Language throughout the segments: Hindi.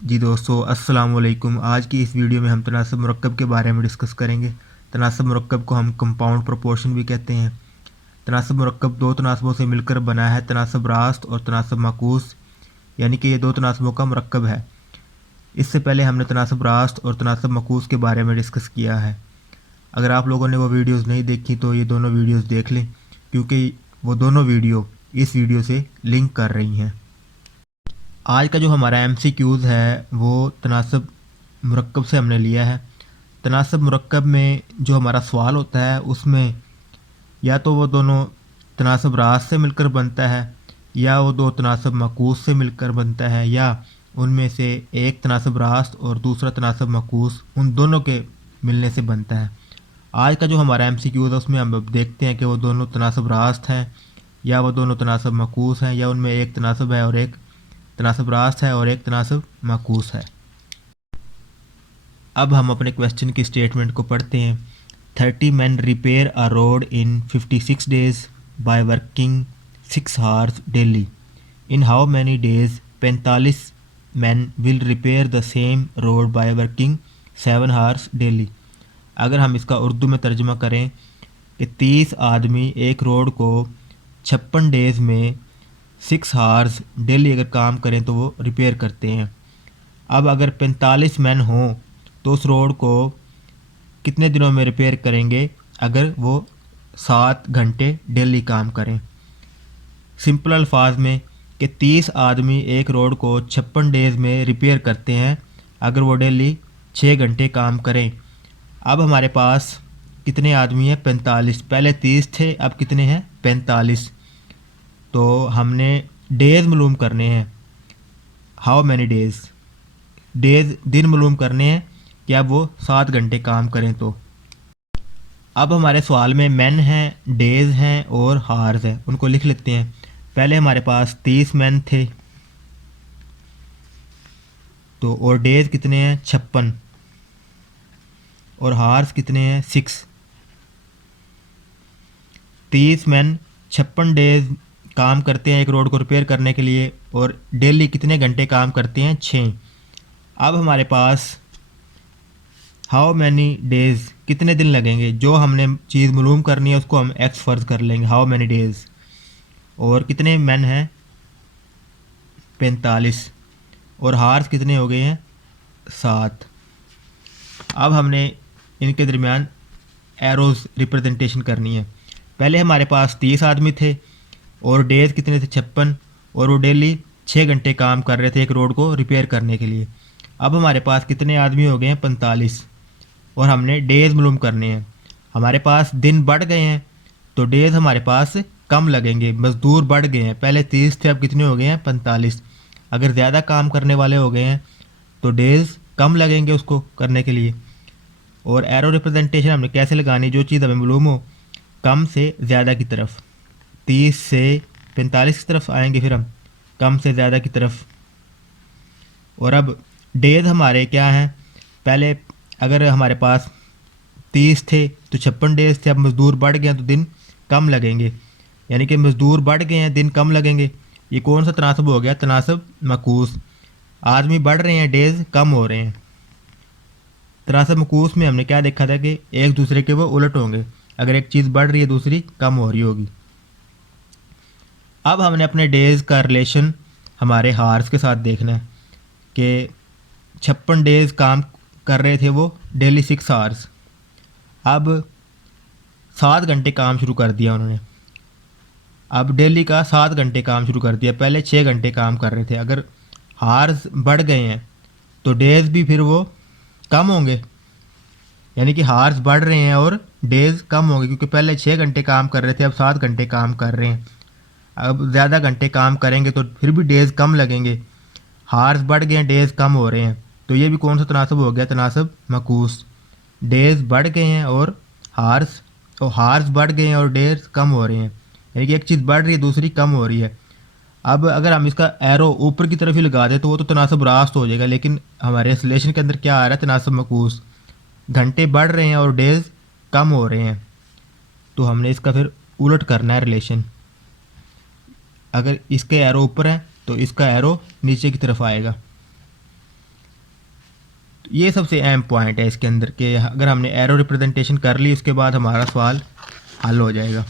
जी दोस्तों, अस्सलाम वालेकुम। आज की इस वीडियो में हम तनासब मुरक्कब के बारे में डिस्कस करेंगे। तनासब मुरक्कब को हम कंपाउंड प्रोपोर्शन भी कहते हैं। तनासब मुरक्कब दो तनासबों से मिलकर बना है, तनासब रास्त और तनासब माकूस, यानी कि ये दो तनासबों का मुरक्कब है। इससे पहले हमने तनासब रास्त और तनासब माकूस के बारे में डिस्कस किया है। अगर आप लोगों ने वो वीडियोज़ नहीं देखी तो ये दोनों वीडियोज़ देख लें, क्योंकि वो दोनों वीडियो इस वीडियो से लिंक कर रही हैं। आज का जो हमारा MCQs है वो तनासब मुरक्कब से हमने लिया है। तनासब मुरक्कब में जो हमारा सवाल होता है उसमें या तो वो दोनों तनासब रास्त से मिलकर बनता है, या वो दो तनासब माकूस से मिलकर बनता है, या उनमें से एक तनासब रास्त और दूसरा तनासब माकूस उन दोनों के मिलने से बनता है। आज का जो हमारा MCQ है उसमें हम अब देखते हैं कि वो दोनों तनासब रास्त हैं, या वो दोनों तनासब माकूस हैं, या उनमें एक तनासब है और एक तनासब रास्त है और एक तनासब माकूस है। अब हम अपने क्वेश्चन की स्टेटमेंट को पढ़ते हैं। 30 men repair a road in 56 days by working 6 hours daily. In how many days 45 men will repair the same road by working 7 hours daily. अगर हम इसका उर्दू में तर्जुमा करें कि 30 आदमी एक रोड को 56 डेज़ में 6 hours डेली अगर काम करें तो वो रिपेयर करते हैं। अब अगर 45 मैन हों तो उस रोड को कितने दिनों में रिपेयर करेंगे अगर वो 7 घंटे डेली काम करें। सिंपल अल्फाज में कि 30 आदमी एक रोड को 56 डेज़ में रिपेयर करते हैं अगर वो डेली 6 घंटे काम करें। अब हमारे पास कितने आदमी हैं? 45। पहले 30 थे, अब कितने हैं? 45। तो हमने डेज़ मालूम करने हैं। हाउ मैनी डेज़, डेज़ दिन मालूम करने हैं कि अब वो 7 घंटे काम करें। तो अब हमारे सवाल में मैन हैं, डेज़ हैं और हार्स हैं, उनको लिख लेते हैं। पहले हमारे पास 30 मैन थे, तो और डेज़ कितने हैं? 56, और हार्स कितने हैं? 6। 30 मैन 56 डेज काम करते हैं एक रोड को रिपेयर करने के लिए, और डेली कितने घंटे काम करते हैं? 6। अब हमारे पास हाउ मैनी डेज़, कितने दिन लगेंगे, जो हमने चीज़ मालूम करनी है उसको हम एक्स फ़र्ज़ कर लेंगे, हाउ मैनी डेज़। और कितने मैन हैं? 45। और हार्स कितने हो गए हैं? 7। अब हमने इनके दरमियान एरोज़ रिप्रेजेंटेशन करनी है। पहले हमारे पास 30 आदमी थे और डेज़ कितने थे? 56, और वो डेली 6 घंटे काम कर रहे थे एक रोड को रिपेयर करने के लिए। अब हमारे पास कितने आदमी हो गए हैं? 45, और हमने डेज़ मालूम करने हैं। हमारे पास दिन बढ़ गए हैं तो डेज़ हमारे पास कम लगेंगे, मज़दूर बढ़ गए हैं। पहले 30 थे, अब कितने हो गए हैं? 45। अगर ज़्यादा काम करने वाले हो गए हैं तो डेज़ कम लगेंगे उसको करने के लिए। और एरो रिप्रेजेंटेशन हमने कैसे लगानी? जो चीज़ हमें मालूम हो कम से ज़्यादा की तरफ, 30 से 45 की तरफ आएंगे, फिर हम कम से ज़्यादा की तरफ। और अब डेज हमारे क्या हैं? पहले अगर हमारे पास 30 थे तो 56 डेज थे, अब मज़दूर बढ़ गए हैं तो दिन कम लगेंगे, यानी कि मज़दूर बढ़ गए हैं दिन कम लगेंगे। ये कौन सा तनासब हो गया? तनासब मकूस। आदमी बढ़ रहे हैं, डेज कम हो रहे हैं। तनासब मकूस में हमने क्या देखा था कि एक दूसरे के वो उलट होंगे, अगर एक चीज़ बढ़ रही है दूसरी कम हो रही होगी। अब हमने अपने डेज़ का रिलेशन हमारे हार्स के साथ देखना है कि 56 डेज़ काम कर रहे थे वो डेली 6 आवर्स, अब 7 घंटे काम शुरू कर दिया उन्होंने। अब डेली का 7 घंटे काम शुरू कर दिया, पहले 6 घंटे काम कर रहे थे। अगर हार्स बढ़ गए हैं तो डेज़ भी फिर वो कम होंगे, यानी कि हार्स बढ़ रहे हैं और डेज़ कम होंगे, क्योंकि पहले 6 घंटे काम कर रहे थे अब 7 घंटे काम कर रहे हैं। अब ज़्यादा घंटे काम करेंगे तो फिर भी डेज़ कम लगेंगे। हार्स बढ़ गए हैं, डेज़ कम हो रहे हैं, तो ये भी कौन सा तनासब हो गया? तनासब मकूस। डेज़ बढ़ गए हैं और हार्स बढ़ गए हैं और डेज़ कम हो रहे हैं, यानी कि एक चीज़ बढ़ रही है दूसरी कम हो रही है। अब अगर हम इसका एरो ऊपर की तरफ ही लगा दें तो वो तो तनासब रास्त हो जाएगा, लेकिन हमारे रिलेशन के अंदर क्या आ रहा है? तनासब मकूस। घंटे बढ़ रहे हैं और डेज़ कम हो रहे हैं, तो हमने इसका फिर उलट करना है रिलेशन। अगर इसके एरो ऊपर है तो इसका एरो नीचे की तरफ आएगा। ये सबसे अहम पॉइंट है इसके अंदर के अगर हमने एरो रिप्रेजेंटेशन कर ली उसके बाद हमारा सवाल हल हो जाएगा।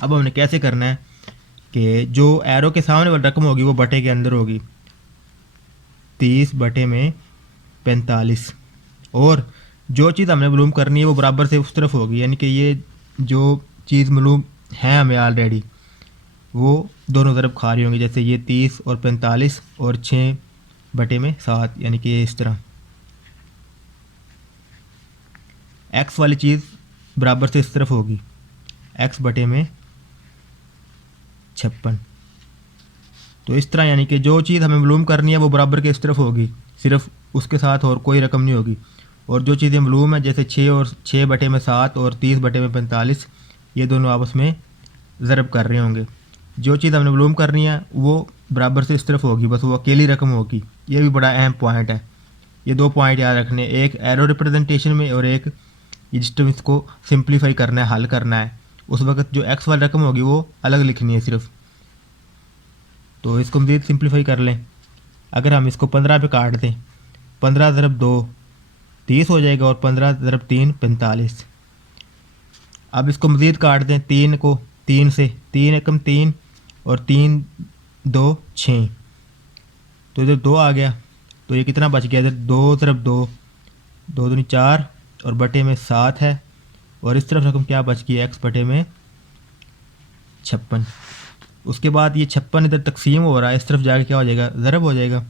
अब हमने कैसे करना है कि जो एरो के सामने वाली रकम होगी वो बटे के अंदर होगी, 30 बटे में 45, और जो चीज़ हमने मालूम करनी है वो बराबर से उस तरफ होगी, यानी कि ये जो चीज़ मालूम है हमें ऑलरेडी वो दोनों तरफ खा रही होंगी, जैसे ये 30 और 45 और 6 बटे में 7, यानी कि ये इस तरह एक्स वाली चीज़ बराबर से इस तरफ होगी, एक्स बटे में 56। तो इस तरह यानी कि जो चीज़ हमें मालूम करनी है वो बराबर के इस तरफ होगी, सिर्फ उसके साथ और कोई रकम नहीं होगी। और जो चीज़ें मालूम है जैसे 6 बटे में 7 और 30 बटे में 45, ये दोनों आपस में ज़रब कर रहे होंगे। जो चीज़ हमने मालूम करनी है वो बराबर से इस तरफ होगी, बस वो अकेली रकम होगी। ये भी बड़ा अहम पॉइंट है। ये 2 पॉइंट याद रखने, एक एरो रिप्रेजेंटेशन में और एक जिस टाइम इसको सिंप्लीफाई करना है, हल करना है, उस वक्त जो एक्स वाली रकम होगी वो अलग लिखनी है सिर्फ। तो इसको मज़ीद सिंप्लीफाई कर लें। अगर हम इसको 15 पे काट दें, 15 ज़रब 2 30 हो जाएगा और 15 ज़रब 3 45। अब इसको मज़ीद काट दें, 3 को 3 से, 3 एकम 3 और 3 2 6, तो इधर 2 आ गया, तो ये कितना बच गया, इधर 2 ज़रब 2 2 दूनी 4 और बटे में 7 है, और इस तरफ रकम क्या बच गई, एक्स बटे में 56। उसके बाद ये 56 इधर तकसीम हो रहा है, इस तरफ जाके क्या हो जाएगा, ज़रब हो जाएगा।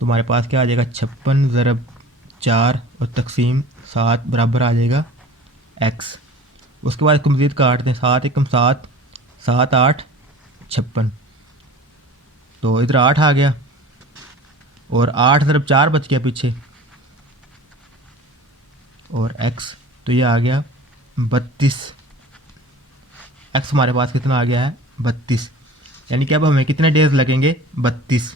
तो हमारे पास क्या आ जाएगा, 56 ज़रब 4 और तकसीम 7 बराबर आ जाएगा एक्स। उसके बाद इसको मज़ीद काट दें, 7 एकम 7 7 8 56, तो इधर 8 आ गया और 8 ज़रब 4 बच गया पीछे और एक्स, तो ये आ गया 32। एक्स हमारे पास कितना आ गया है, 32। यानी कि अब हमें कितने डेज़ लगेंगे, 32।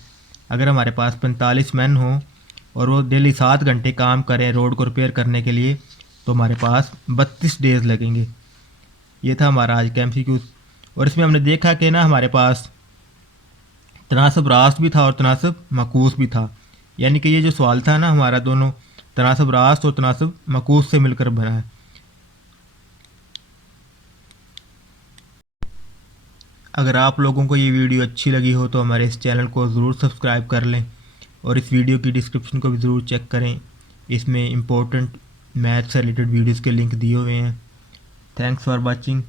अगर हमारे पास 45 मैन हो और वो डेली 7 घंटे काम करें रोड को रिपेयर करने के लिए, तो हमारे पास 32 डेज़ लगेंगे। ये था हमारा आज का एमसीक्यू। और इसमें हमने देखा कि ना हमारे पास तनासब रास्त भी था और तनासब मकूस भी था, यानी कि ये जो सवाल था ना हमारा दोनों तनासब रास्त और तनासब मकूस से मिलकर बना है। अगर आप लोगों को ये वीडियो अच्छी लगी हो तो हमारे इस चैनल को ज़रूर सब्सक्राइब कर लें और इस वीडियो की डिस्क्रिप्शन को भी ज़रूर चेक करें, इसमें इम्पोर्टेंट मैथ से रिलेटेड वीडियोज़ के लिंक दिए हुए हैं। Thanks for watching.